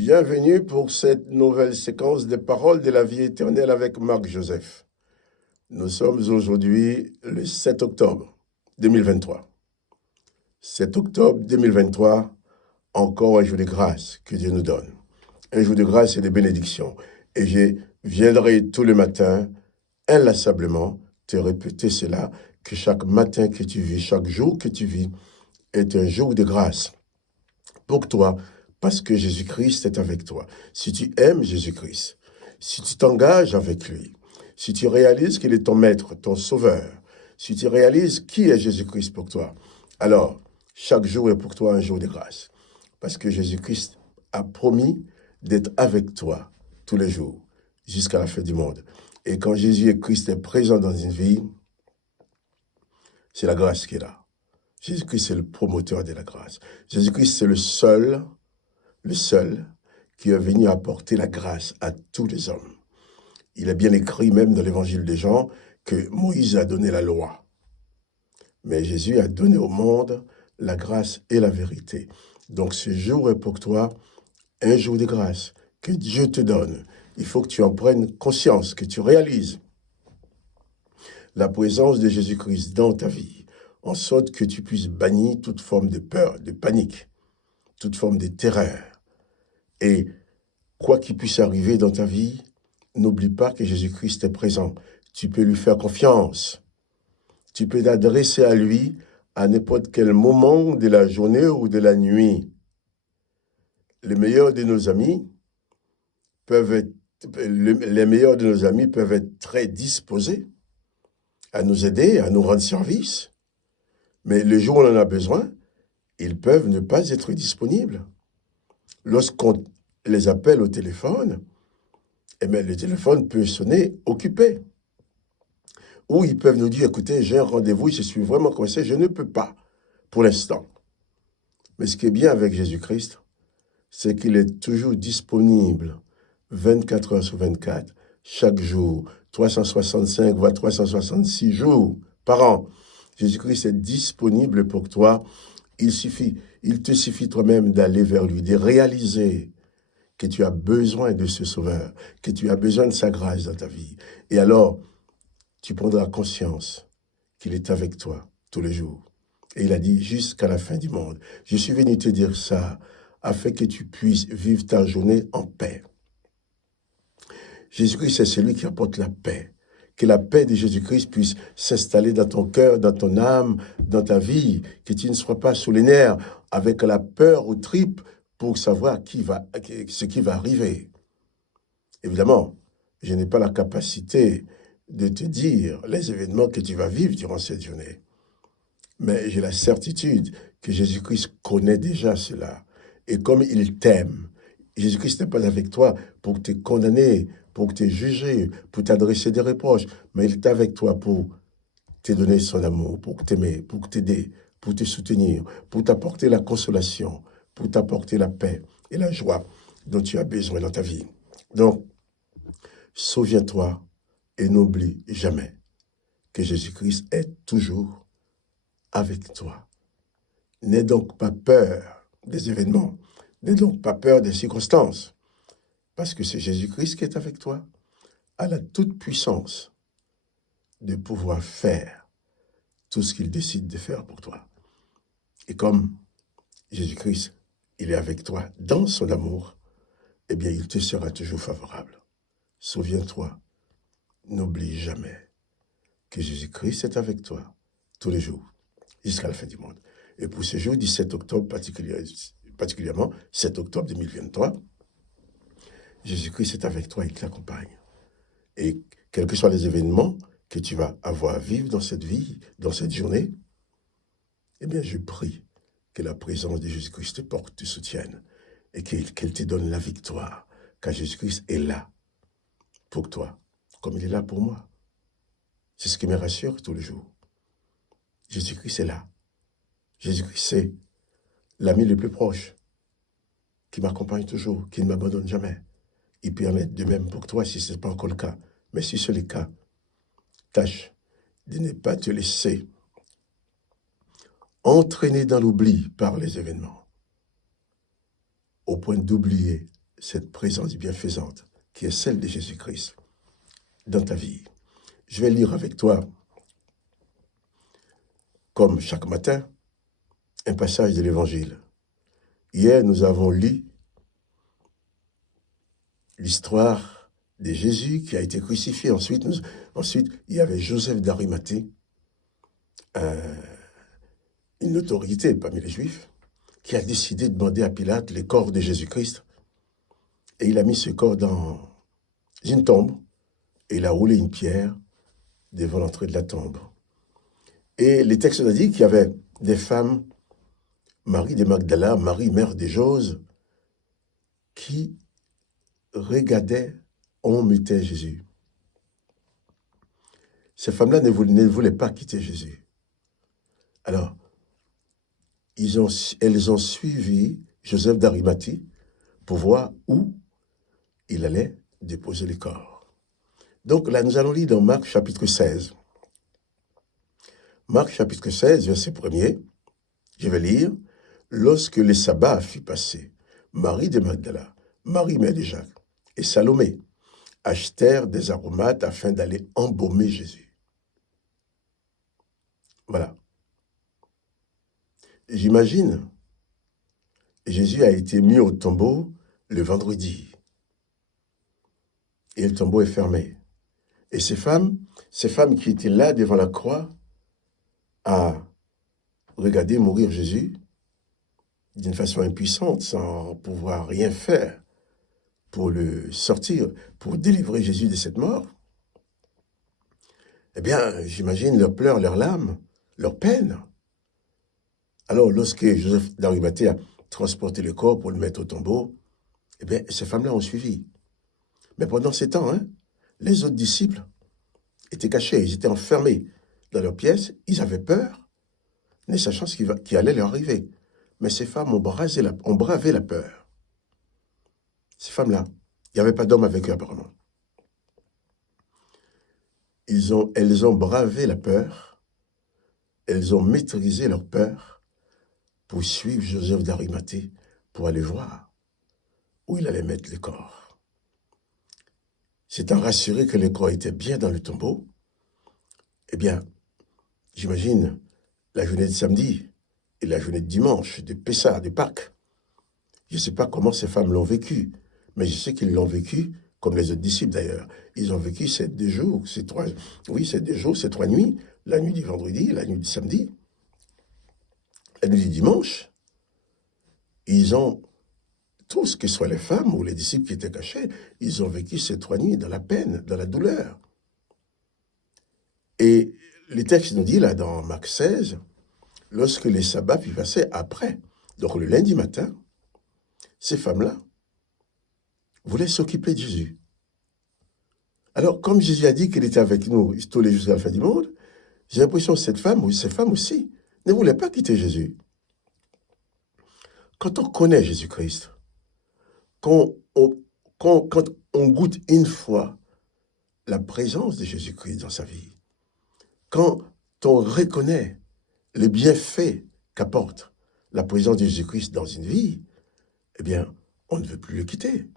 Bienvenue pour cette nouvelle séquence des paroles de la vie éternelle avec Marc Joseph. Nous sommes aujourd'hui le 7 octobre 2023. 7 octobre 2023, encore un jour de grâce que Dieu nous donne. Un jour de grâce et de bénédiction. Et je viendrai tous les matins, inlassablement, te répéter cela, que chaque matin que tu vis, chaque jour que tu vis, est un jour de grâce pour toi, parce que Jésus-Christ est avec toi. Si tu aimes Jésus-Christ, si tu t'engages avec lui, si tu réalises qu'il est ton maître, ton sauveur, si tu réalises qui est Jésus-Christ pour toi, alors chaque jour est pour toi un jour de grâce. Parce que Jésus-Christ a promis d'être avec toi tous les jours, jusqu'à la fin du monde. Et quand Jésus-Christ est présent dans une vie, c'est la grâce qui est là. Jésus-Christ, c'est le promoteur de la grâce. Jésus-Christ, c'est le seul qui est venu apporter la grâce à tous les hommes. Il est bien écrit même dans l'évangile de Jean que Moïse a donné la loi. Mais Jésus a donné au monde la grâce et la vérité. Donc ce jour est pour toi un jour de grâce que Dieu te donne. Il faut que tu en prennes conscience, que tu réalises la présence de Jésus-Christ dans ta vie, en sorte que tu puisses bannir toute forme de peur, de panique, toute forme de terreur. Et quoi qu'il puisse arriver dans ta vie, n'oublie pas que Jésus-Christ est présent. Tu peux lui faire confiance. Tu peux t'adresser à lui à n'importe quel moment de la journée ou de la nuit. Les meilleurs de nos amis peuvent être très disposés à nous aider, à nous rendre service. Mais le jour où on en a besoin, ils peuvent ne pas être disponibles. Lorsqu'on les appelle au téléphone, le téléphone peut sonner occupé. Ou ils peuvent nous dire, écoutez, j'ai un rendez-vous, je suis vraiment coincé, je ne peux pas pour l'instant. Mais ce qui est bien avec Jésus-Christ, c'est qu'il est toujours disponible 24 heures sur 24, chaque jour, 365 voire 366 jours par an. Jésus-Christ est disponible pour toi. Il te suffit toi-même d'aller vers lui, de réaliser que tu as besoin de ce Sauveur, que tu as besoin de sa grâce dans ta vie. Et alors, tu prendras conscience qu'il est avec toi tous les jours. Et il a dit jusqu'à la fin du monde. Je suis venu te dire ça afin que tu puisses vivre ta journée en paix. Jésus-Christ, c'est celui qui apporte la paix. Que la paix de Jésus-Christ puisse s'installer dans ton cœur, dans ton âme, dans ta vie. Que tu ne sois pas sous les nerfs, avec la peur aux tripes pour savoir ce qui va arriver. Évidemment, je n'ai pas la capacité de te dire les événements que tu vas vivre durant cette journée. Mais j'ai la certitude que Jésus-Christ connaît déjà cela. Et comme il t'aime, Jésus-Christ n'est pas avec toi pour te condamner, pour te juger, pour t'adresser des reproches, mais il est avec toi pour te donner son amour, pour t'aimer, pour t'aider, pour te soutenir, pour t'apporter la consolation, pour t'apporter la paix et la joie dont tu as besoin dans ta vie. Donc, souviens-toi et n'oublie jamais que Jésus-Christ est toujours avec toi. N'aie donc pas peur des événements, n'aie donc pas peur des circonstances, parce que c'est Jésus-Christ qui est avec toi, a la toute puissance de pouvoir faire tout ce qu'il décide de faire pour toi. Et comme Jésus-Christ, il est avec toi dans son amour, eh bien, il te sera toujours favorable. Souviens-toi, n'oublie jamais que Jésus-Christ est avec toi tous les jours, jusqu'à la fin du monde. Et pour ce jour du 7 octobre, particulièrement 7 octobre 2023, Jésus-Christ est avec toi, il t'accompagne. Et quels que soient les événements que tu vas avoir à vivre dans cette vie, dans cette journée, eh bien, je prie que la présence de Jésus-Christ te porte, te soutienne, et qu'elle te donne la victoire, car Jésus-Christ est là pour toi, comme il est là pour moi. C'est ce qui me rassure tous les jours. Jésus-Christ est là. Jésus-Christ, c'est l'ami le plus proche, qui m'accompagne toujours, qui ne m'abandonne jamais. Il peut en être de même pour toi si ce n'est pas encore le cas. Mais si c'est le cas, tâche de ne pas te laisser entraîner dans l'oubli par les événements, au point d'oublier cette présence bienfaisante qui est celle de Jésus-Christ dans ta vie. Je vais lire avec toi, comme chaque matin, un passage de l'Évangile. Hier, nous avons lu l'histoire de Jésus qui a été crucifié. Ensuite, il y avait Joseph d'Arimathée, une autorité parmi les Juifs, qui a décidé de demander à Pilate le corps de Jésus-Christ. Et il a mis ce corps dans une tombe et il a roulé une pierre devant l'entrée de la tombe. Et les textes nous disent qu'il y avait des femmes, Marie de Magdala, Marie, mère de Jose, qui regardaient où on mettait Jésus. Ces femmes-là ne voulaient pas quitter Jésus. Alors, elles ont suivi Joseph d'Arimathée pour voir où il allait déposer le corps. Donc là, nous allons lire dans Marc chapitre 16. Marc chapitre 16, verset 1er, je vais lire. Lorsque le sabbat fut passé, Marie de Magdala, Marie mère de Jacques et Salomé achetèrent des aromates afin d'aller embaumer Jésus. Voilà. J'imagine, Jésus a été mis au tombeau le vendredi. Et le tombeau est fermé. Et ces femmes qui étaient là devant la croix, à regarder mourir Jésus d'une façon impuissante, sans pouvoir rien faire pour le sortir, pour délivrer Jésus de cette mort, eh bien, j'imagine leurs pleurs, leurs larmes, leurs peines. Alors, lorsque Joseph d'Arimathée a transporté le corps pour le mettre au tombeau, eh bien, ces femmes-là ont suivi. Mais pendant ces temps, les autres disciples étaient cachés, ils étaient enfermés dans leur pièce, ils avaient peur, ne sachant ce qui allait leur arriver. Mais ces femmes ont bravé la peur. Ces femmes-là, il n'y avait pas d'homme avec eux apparemment. Elles ont bravé la peur, elles ont maîtrisé leur peur pour suivre Joseph d'Arimathée, pour aller voir où il allait mettre le corps. S'étant rassuré que le corps était bien dans le tombeau, eh bien, j'imagine la journée de samedi et la journée de dimanche, de Pessah, de Pâques. Je ne sais pas comment ces femmes l'ont vécu, mais je sais qu'ils l'ont vécu, comme les autres disciples d'ailleurs. Ils ont vécu ces 2 jours, ces 3 nuits, la nuit du vendredi, la nuit du samedi, la nuit du dimanche. Ils ont, tous, que ce soit les femmes ou les disciples qui étaient cachés, ils ont vécu ces 3 nuits dans la peine, dans la douleur. Et le texte nous dit là dans Marc 16, lorsque les sabbats furent passés après, donc le lundi matin, ces femmes-là voulaient s'occuper de Jésus. Alors, comme Jésus a dit qu'il était avec nous tous les jours jusqu'à la fin du monde, j'ai l'impression que ces femmes aussi ne voulaient pas quitter Jésus. Quand on connaît Jésus-Christ, quand on goûte une fois la présence de Jésus-Christ dans sa vie, quand on reconnaît le bienfait qu'apporte la présence de Jésus-Christ dans une vie, eh bien, on ne veut plus le quitter.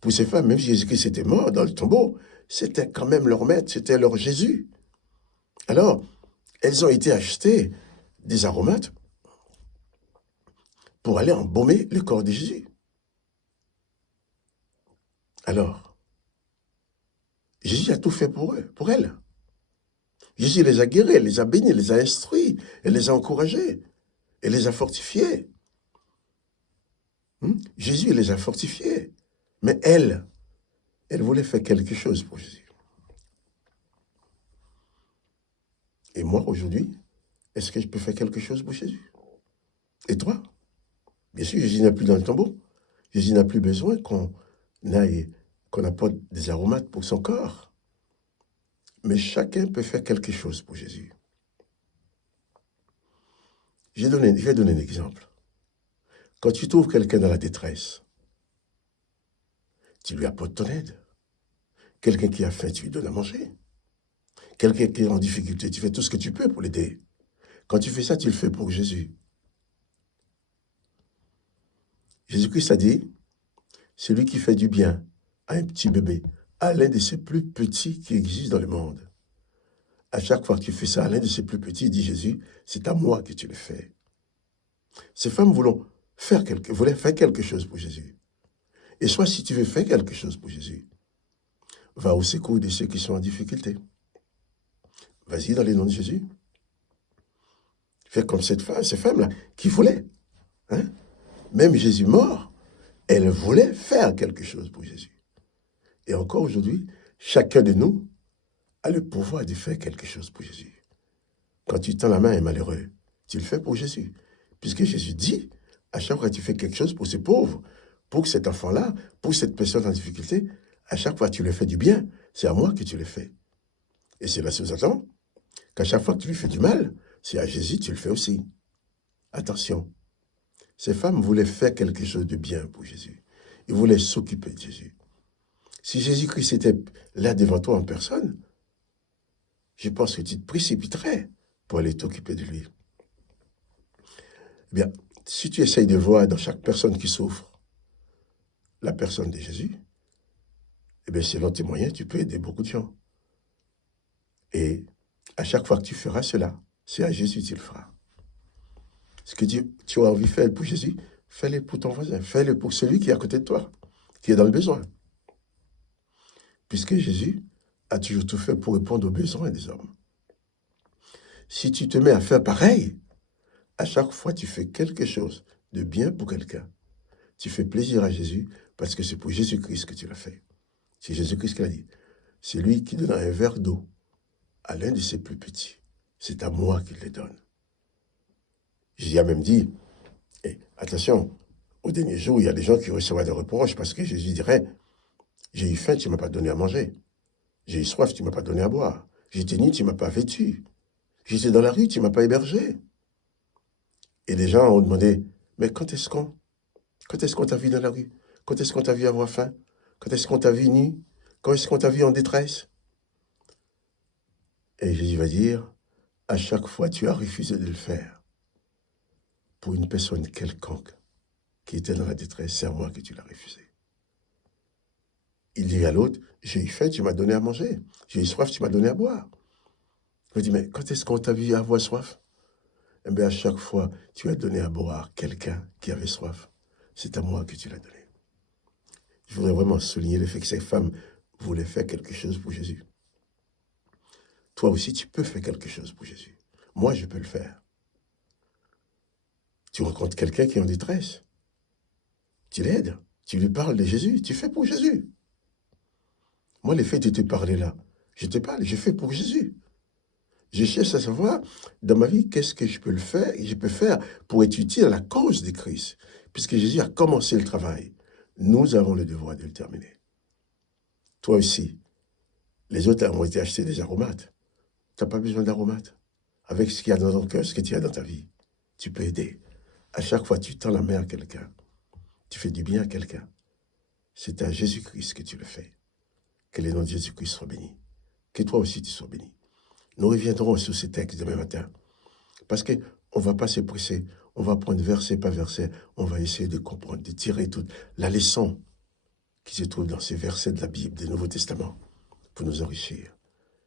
Pour ces femmes, même si Jésus-Christ était mort dans le tombeau, c'était quand même leur maître, c'était leur Jésus. Alors, elles ont été achetées des aromates pour aller embaumer le corps de Jésus. Alors, Jésus a tout fait pour eux, pour elles. Jésus les a guéris, les a bénis, les a instruits, et les a encouragés, et les a fortifiés. Jésus les a fortifiés. Mais elle voulait faire quelque chose pour Jésus. Et moi, aujourd'hui, est-ce que je peux faire quelque chose pour Jésus? Et toi? Bien sûr, Jésus n'est plus dans le tombeau. Jésus n'a plus besoin qu'on apporte des aromates pour son corps. Mais chacun peut faire quelque chose pour Jésus. Je vais donner un exemple. Quand tu trouves quelqu'un dans la détresse, tu lui apportes ton aide. Quelqu'un qui a faim, tu lui donnes à manger. Quelqu'un qui est en difficulté, tu fais tout ce que tu peux pour l'aider. Quand tu fais ça, tu le fais pour Jésus. Jésus-Christ a dit, celui qui fait du bien à un petit bébé, à l'un de ces plus petits qui existent dans le monde. À chaque fois que tu fais ça à l'un de ces plus petits, dit Jésus, c'est à moi que tu le fais. Ces femmes voulaient faire quelque chose pour Jésus. Et soit si tu veux faire quelque chose pour Jésus, va au secours de ceux qui sont en difficulté. Vas-y dans le nom de Jésus. Fais comme ces femmes-là qui voulaient. Hein? Même Jésus mort, elle voulait faire quelque chose pour Jésus. Et encore aujourd'hui, chacun de nous a le pouvoir de faire quelque chose pour Jésus. Quand tu tends la main à un malheureux, tu le fais pour Jésus. Puisque Jésus dit, à chaque fois que tu fais quelque chose pour ces pauvres, pour cet enfant-là, pour cette personne en difficulté, à chaque fois que tu lui fais du bien, c'est à moi que tu le fais. Et cela sous-entend qu'à chaque fois que tu lui fais du mal, c'est à Jésus que tu le fais aussi. Attention, ces femmes voulaient faire quelque chose de bien pour Jésus. Ils voulaient s'occuper de Jésus. Si Jésus-Christ était là devant toi en personne, je pense que tu te précipiterais pour aller t'occuper de lui. Eh bien, si tu essayes de voir dans chaque personne qui souffre la personne de Jésus, eh bien, selon tes moyens, tu peux aider beaucoup de gens. Et à chaque fois que tu feras cela, c'est à Jésus que tu le feras. Ce que tu as envie de faire pour Jésus, fais-le pour ton voisin, fais-le pour celui qui est à côté de toi, qui est dans le besoin. Puisque Jésus a toujours tout fait pour répondre aux besoins des hommes. Si tu te mets à faire pareil, à chaque fois tu fais quelque chose de bien pour quelqu'un, tu fais plaisir à Jésus parce que c'est pour Jésus-Christ que tu l'as fait. C'est Jésus-Christ qui l'a dit. C'est lui qui donne un verre d'eau à l'un de ses plus petits. C'est à moi qu'il le donne. Jésus a même dit, attention, au dernier jour, il y a des gens qui recevront des reproches parce que Jésus dirait, j'ai eu faim, tu ne m'as pas donné à manger. J'ai eu soif, tu ne m'as pas donné à boire. J'étais nu, tu ne m'as pas vêtu. J'étais dans la rue, tu ne m'as pas hébergé. Et les gens ont demandé, mais quand est-ce qu'on t'a vu dans la rue? Quand est-ce qu'on t'a vu avoir faim? Quand est-ce qu'on t'a vu nu? Quand est-ce qu'on t'a vu en détresse? Et Jésus va dire, à chaque fois tu as refusé de le faire pour une personne quelconque qui était dans la détresse, c'est à moi que tu l'as refusé. Il dit à l'autre, j'ai eu faim, tu m'as donné à manger. J'ai eu soif, tu m'as donné à boire. Il dit, mais quand est-ce qu'on t'a vu avoir soif? Eh bien, à chaque fois, tu as donné à boire quelqu'un qui avait soif. C'est à moi que tu l'as donné. Je voudrais vraiment souligner le fait que ces femmes voulaient faire quelque chose pour Jésus. Toi aussi, tu peux faire quelque chose pour Jésus. Moi, je peux le faire. Tu rencontres quelqu'un qui est en détresse. Tu l'aides. Tu lui parles de Jésus. Tu fais pour Jésus. Moi, le fait de te parler là, je te parle, je fais pour Jésus. Je cherche à savoir, dans ma vie, qu'est-ce que je peux faire pour être utile à la cause de Christ. Puisque Jésus a commencé le travail. Nous avons le devoir de le terminer. Toi aussi, les autres ont été achetés des aromates. Tu n'as pas besoin d'aromates. Avec ce qu'il y a dans ton cœur, ce que tu as dans ta vie, tu peux aider. À chaque fois, tu tends la main à quelqu'un. Tu fais du bien à quelqu'un. C'est à Jésus-Christ que tu le fais. Que le nom de Jésus-Christ soit béni. Que toi aussi tu sois béni. Nous reviendrons sur ces textes demain matin. Parce qu'on ne va pas se presser. On va prendre verset par verset. On va essayer de comprendre, de tirer toute la leçon qui se trouve dans ces versets de la Bible, du Nouveau Testament, pour nous enrichir.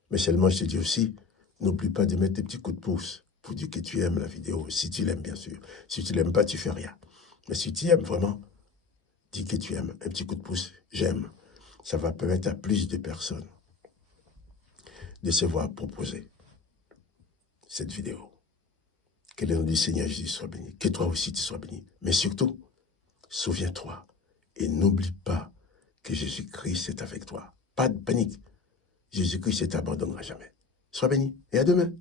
Mais seulement, je te dis aussi, n'oublie pas de mettre des petits coups de pouce pour dire que tu aimes la vidéo, si tu l'aimes bien sûr. Si tu ne l'aimes pas, tu fais rien. Mais si tu aimes vraiment, dis que tu aimes. Un petit coup de pouce, j'aime. Ça va permettre à plus de personnes de se voir proposer cette vidéo. Que le nom du Seigneur Jésus soit béni. Que toi aussi tu sois béni. Mais surtout, souviens-toi et n'oublie pas que Jésus-Christ est avec toi. Pas de panique. Jésus-Christ ne t'abandonnera jamais. Sois béni et à demain.